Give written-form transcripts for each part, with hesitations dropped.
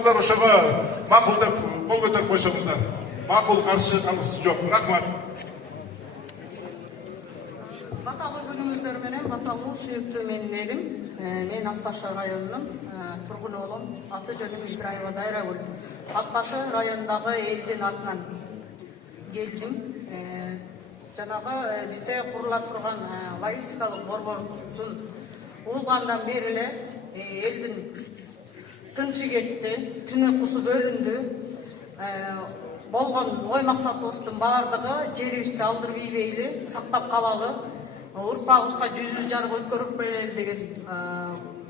болсоңуздар, ошого макул деп кол көтөрүп койсоңуздар. Макул, каршы жок. Рахмат. Баталуу күнүңүздөр менен, баталуу сүйүктүү менин элим. Мен Атбашы районунун тургуну болом. Аты жөнүм Ибраева Дайрагүл. Атбашы районундагы элдин атынан келдим. Жанагы бизде курула турган логистикалык борбордун улгандан бери эле элдин тынчы кетти, түн уйкусу бөлүндү. Болгон ой максатыбыздын баардыгы жерибизди алдырып ийбейли, сактап калалы, урпагыбызга жүзүн жарык өткөрүп берели деген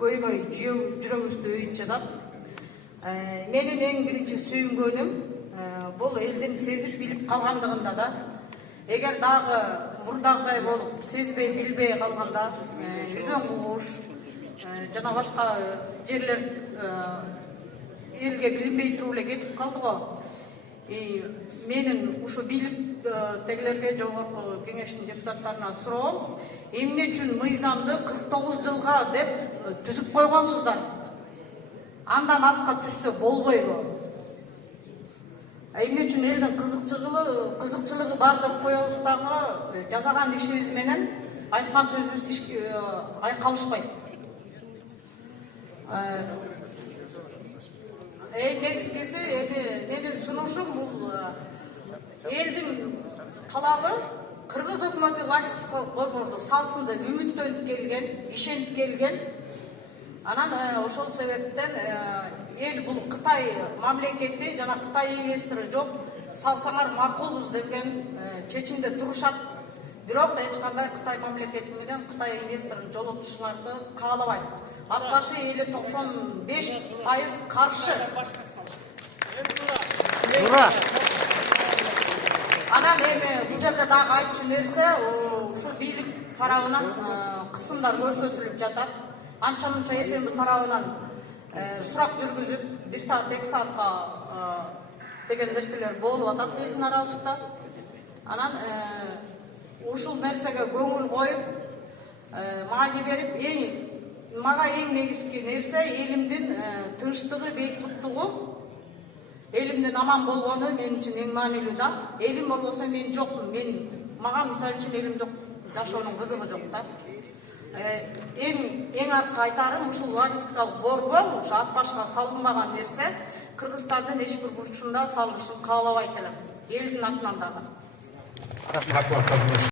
көйгөй жүрөгүбүздө үйүт жатат. Менин эң биринчи сүйүнгөнүм бул элдин сезип билип калгандыгында да. Эгер дагы мурдагыдай болуп сезбей билбей калганда үзөң кугуш жана башка жерлер элге билинбей туруп эле кетип калды го. Менин ушу бийликтегилерге, жогорку кеңештин депутаттарына суроом, эмне үчүн мыйзамды 49 жылга деп түзүп койгонсуздар? Андан аска түшсө болбойбу? Эмне үчүн элдин кызыкчылыгы бар деп коебуз дагы жасаган ишибиз менен айткан сөзүбүз айкалышпайт. Негизгиси менин сунушум бул элдин талабы Кыргыз өкмөтү логистикалык борборду салсын деп үмүттөнүп келген, ишенип келген. Анан ошол себептен эл бул Кытай мамлекети жана Кытай инвестору жок, салсаңар макулбуз деген чечимде турушат. Бирок эч кандай Кытай мамлекети менен Кытай инвесторун жолотушуңарды каалабайт. Атбашы эли 95% каршы. Анан бул жерде дагы айтчу нерсе, ушул бийлик тарабынан кысымдар көрсөтүлүп жатат. Анча-мынча СМБ тарабынан сурак жүргүзүп, 1 саат, 2 саатка деген нерселер болуп атат элдин арабызда. Анан ушул нерсеге көңүл коюп, маани берип, мага эң негизги нерсе элимдин тынчтыгы, бейкуттугу, элимдин аман болгону мен үчүн эң маанилүү да. Элим болбосо мен жокмун. Мага мисалы үчүн элим жок, жашоонун кызыгы жок да. Эң аркы айтарым ушул логистикалык борбор ушу Атбашка салынбаган нерсе Кыргызстандын эч бир бурчунда салынышын каалабайт элем. Элдин атынан дагы.